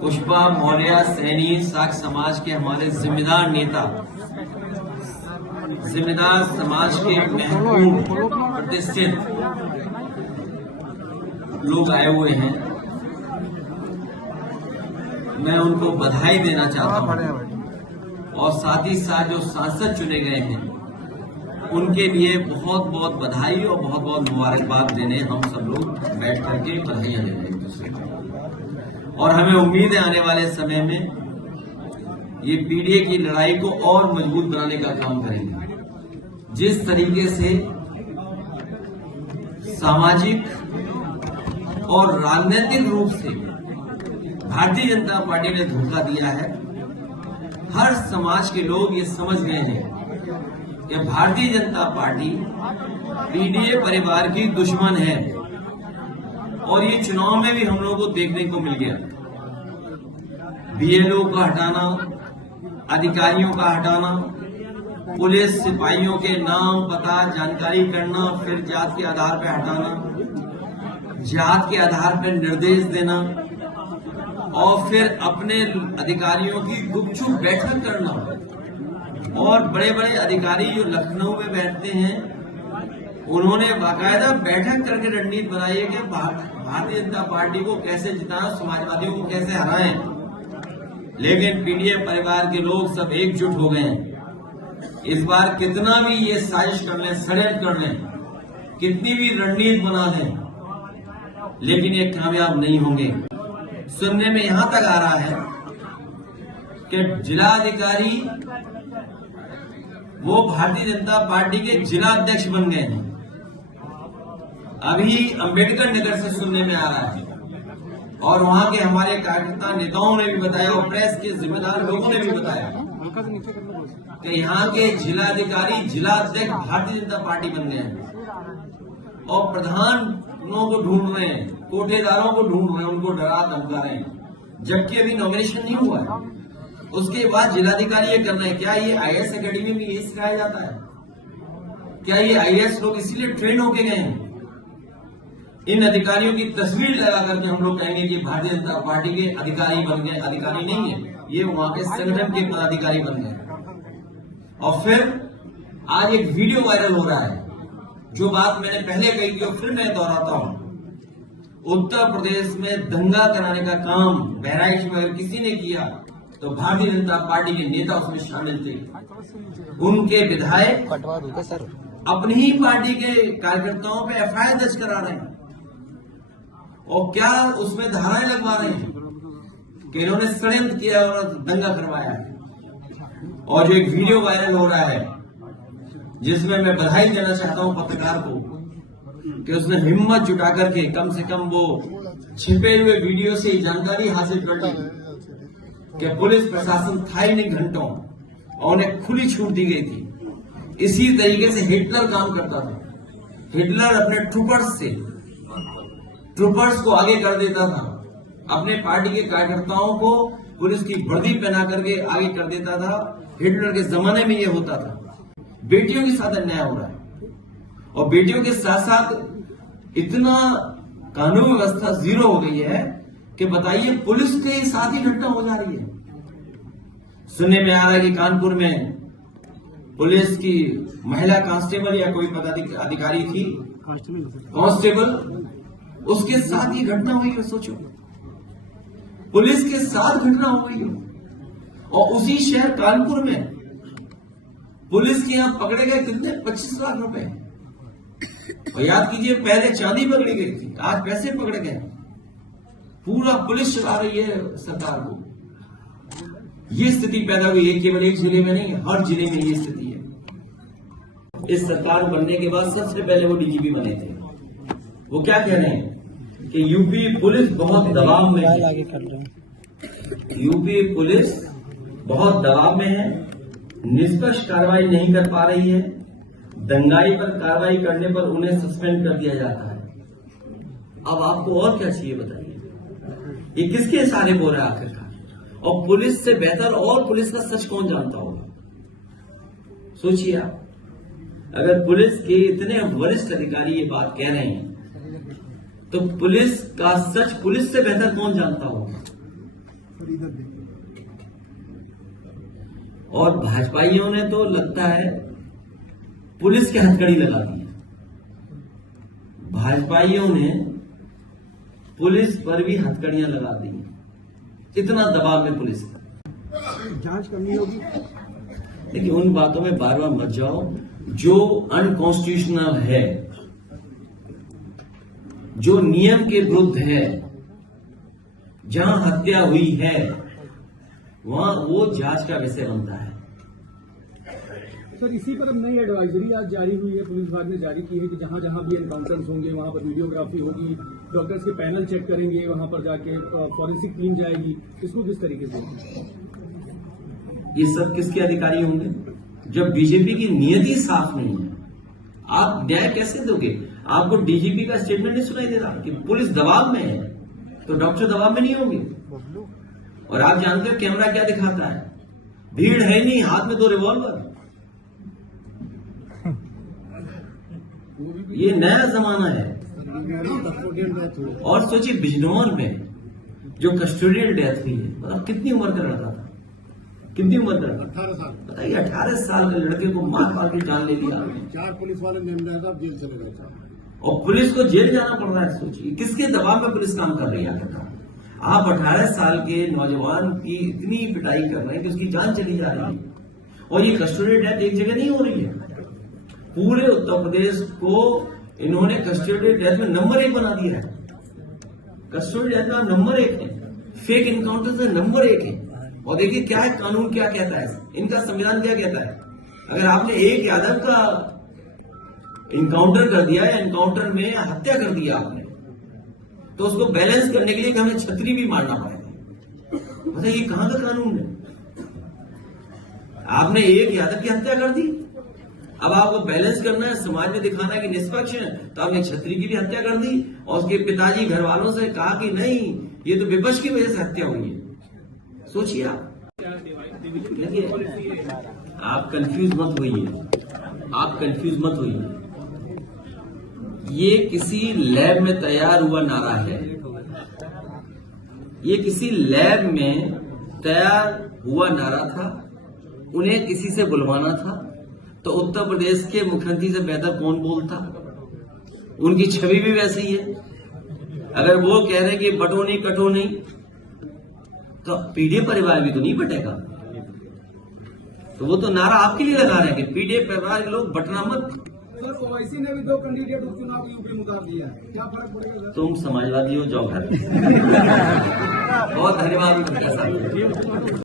पुष्पा मौर्य सैनी साख समाज के हमारे जिम्मेदार नेता, जिम्मेदार समाज के महत्वपूर्ण प्रतिष्ठित लोग आए हुए हैं। मैं उनको बधाई देना चाहता हूं और साथ ही साथ जो सांसद चुने गए हैं उनके लिए बहुत बहुत बधाई और बहुत बहुत मुबारकबाद देने हम सब लोग बैठ करके बधाइयां दे रहे हैं एक दूसरे को। और हमें उम्मीद है आने वाले समय में ये पीडीए की लड़ाई को और मजबूत बनाने का काम करेंगे। जिस तरीके से सामाजिक और राजनीतिक रूप से भारतीय जनता पार्टी ने धोखा दिया है, हर समाज के लोग ये समझ गए हैं कि भारतीय जनता पार्टी पीडीए परिवार की दुश्मन है। और ये चुनाव में भी हम लोगों को देखने को मिल गया। बीएलओ का हटाना, अधिकारियों का हटाना, पुलिस सिपाहियों के नाम पता जानकारी करना, फिर जात के आधार पर हटाना, जात के आधार पर निर्देश देना और फिर अपने अधिकारियों की गुपचुप बैठक करना। और बड़े बड़े अधिकारी जो लखनऊ में बैठते हैं उन्होंने बाकायदा बैठक करके रणनीति बनाई है कि भारतीय जनता पार्टी को कैसे जिताना, समाजवादियों को कैसे हराएं। लेकिन पीडीए परिवार के लोग सब एकजुट हो गए हैं। इस बार कितना भी ये साजिश कर लें, षड्यंत्र कर लें, कितनी भी रणनीति बना लें, लेकिन ये कामयाब नहीं होंगे। सुनने में यहां तक आ रहा है कि जिलाधिकारी वो भारतीय जनता पार्टी के जिला अध्यक्ष बन गए हैं। अभी अंबेडकर नगर से सुनने में आ रहा है और वहां के हमारे कार्यकर्ता नेताओं ने भी बताया और प्रेस के जिम्मेदार लोगों ने भी बताया कि यहाँ के जिलाधिकारी जिला अध्यक्ष भारतीय जनता पार्टी बन गए हैं और प्रधानों को ढूंढ रहे हैं, कोटेदारों को ढूंढ रहे हैं, उनको डरा धमका रहे हैं, जबकि अभी नॉमिनेशन नहीं हुआ है। उसके बाद जिलाधिकारी ये कर रहे हैं। क्या ये आईएएस एकेडमी में ये सिखाया जाता है? क्या ये आईएएस लोग इसीलिए ट्रेन होके गए हैं? इन अधिकारियों की तस्वीर लगा करके हम लोग कहेंगे कि भारतीय जनता पार्टी के अधिकारी बन गए। अधिकारी नहीं है, ये वहां के संगठन के पदाधिकारी बन गए। और फिर आज एक वीडियो वायरल हो रहा है, जो बात मैंने पहले कही थी और फिर मैं दोहराता हूं। उत्तर प्रदेश में दंगा कराने का काम बहराइच में अगर किसी ने किया तो भारतीय जनता पार्टी के नेता उसमें शामिल थे। उनके विधायक अपनी ही पार्टी के कार्यकर्ताओं पे एफआईआर दर्ज करा रहे हैं और क्या उसमें धाराएं लगवा रहे हैं कि इन्होंने षड्यंत्र किया और दंगा करवाया है। और जो एक वीडियो वायरल हो रहा है जिसमें मैं बधाई देना चाहता हूं पत्रकार को कि उसने हिम्मत जुटा करके कम से कम वो छिपे हुए वीडियो से जानकारी हासिल कर ली कि पुलिस प्रशासन था ही नहीं घंटों और उन्हें खुली छूट दी गई थी। इसी तरीके से हिटलर काम करता था। हिटलर अपने ट्रूपर्स को आगे कर देता था, अपने पार्टी के कार्यकर्ताओं को पुलिस की वर्दी पहना करके आगे कर देता था। हिटलर के जमाने में ये होता था। बेटियों के साथ अन्याय हो रहा है और बेटियों के साथ साथ इतना कानून व्यवस्था जीरो हो गई है कि बताइए पुलिस के साथ ही घटना हो जा रही है। सुनने में आ रहा है कि कानपुर में पुलिस की महिला कांस्टेबल या कोई पदाधिकारी थी, कांस्टेबल, उसके साथ ही घटना हुई है। सोचो, पुलिस के साथ घटना हो गई है और उसी शहर कानपुर में पुलिस के यहां पकड़े गए कितने 25 लाख रुपए। और याद कीजिए पहले चांदी पकड़ी गई थी, आज पैसे पकड़े गए। पूरा पुलिस चला रही है सरकार को। ये स्थिति पैदा हुई है, केवल एक जिले में नहीं, हर जिले में ये स्थिति है। इस सरकार बनने के बाद सबसे पहले वो डीजीपी बने थे। वो क्या कह रहे हैं कि यूपी पुलिस बहुत दबाव में है, यूपी पुलिस बहुत दबाव में है, निष्पक्ष कार्रवाई नहीं कर पा रही है, दंगाई पर कार्रवाई करने पर उन्हें सस्पेंड कर दिया जाता है। अब आपको और क्या चाहिए बताइए? ये किसके इशारे हो रहा है आखिरकार? और पुलिस से बेहतर और पुलिस का सच कौन जानता होगा? सोचिए आप, अगर पुलिस के इतने वरिष्ठ अधिकारी ये बात कह रहे हैं तो पुलिस का सच पुलिस से बेहतर कौन जानता होगा? और भाजपाइयों ने तो लगता है पुलिस की हथकड़ी लगा दी है। भाजपाइयों ने पुलिस पर भी हथकड़ियां लगा दी हैं। इतना दबाव में पुलिस जांच करनी होगी। देखिए, उन बातों में बार बार मत जाओ जो अनकॉन्स्टिट्यूशनल है, जो नियम के विरुद्ध है। जहां हत्या हुई है वहां वो जांच का विषय बनता है। सर, इसी पर अब नई एडवाइजरी आज जारी हुई है, पुलिस विभाग ने जारी की है कि जहां जहां भी एनकाउंटर्स होंगे वहां पर वीडियोग्राफी होगी, डॉक्टर्स के पैनल चेक करेंगे, वहां पर जाके फॉरेंसिक टीम जाएगी। इसको किस तरीके से? ये सब किसके अधिकारी होंगे? जब बीजेपी की नियति साफ नहीं है, आप न्याय कैसे दोगे? आपको डीजीपी का स्टेटमेंट नहीं सुनाई दे रहा कि पुलिस दबाव में है, तो डॉक्टर दबाव में नहीं होंगे। और आप जानते हो कैमरा क्या दिखाता है? भीड़ है नहीं, हाथ में 2 रिवॉल्वर। ये नया जमाना है। और सोचिए, बिजनौर में जो कस्टोडियल डेथ हुई है, मतलब कितनी उम्र का लड़का था? कितनी उम्र का? 18 साल। बताइए, 18 साल के लड़के को मार के जान ले लिया। 4 पुलिस वाले जेल चले गए और पुलिस को जेल जाना पड़ रहा है। सोचिए किसके दबाव में पुलिस काम कर रही है। आप 18 साल के नौजवान की इतनी पिटाई कर रहे हैं कि उसकी जान चली जा रही है। और ये कस्टोडियल डेथ एक जगह नहीं हो रही है, पूरे उत्तर प्रदेश को इन्होंने कस्टोडियल डेथ में नंबर 1 बना दिया है। कस्टोडियल डेथ में नंबर 1 है, फेक इनकाउंटर से नंबर 1 है। और देखिए क्या है, कानून क्या कहता है, इनका संविधान क्या कहता है। अगर आपने एक यादव का इनकाउंटर कर दिया है, एनकाउंटर में हत्या कर दिया आपने, तो उसको बैलेंस करने के लिए हमें छतरी भी मारना पड़ेगा। मतलब ये कहां का कानून है? आपने एक यादव की हत्या कर दी, अब आपको बैलेंस करना है, समाज में दिखाना है कि निष्पक्ष है, तो आपने छतरी की भी हत्या कर दी। और उसके पिताजी घर वालों से कहा कि नहीं, ये तो विपक्ष की वजह से हत्या हुई है। सोचिए आप कंफ्यूज मत होइए, आप कंफ्यूज मत होइए। ये किसी लैब में तैयार हुआ नारा है, ये किसी लैब में तैयार हुआ नारा था। उन्हें किसी से बुलवाना था, तो उत्तर प्रदेश के मुख्यमंत्री से बेहतर कौन बोलता? उनकी छवि भी वैसी है। अगर वो कह रहे हैं कि बटो नहीं कटो नहीं, तो पीडीए परिवार भी तो नहीं बटेगा। तो वो तो नारा आपके लिए लगा रहे हैं कि पीडीए परिवार के लोग बटना मत। ओवैसी ने भी 2 कैंडिडेट उपचुनाव यूपी में उतार दिया, क्या फर्क पड़ेगा? तुम समाजवादी हो, जाओ घर। बहुत धन्यवाद।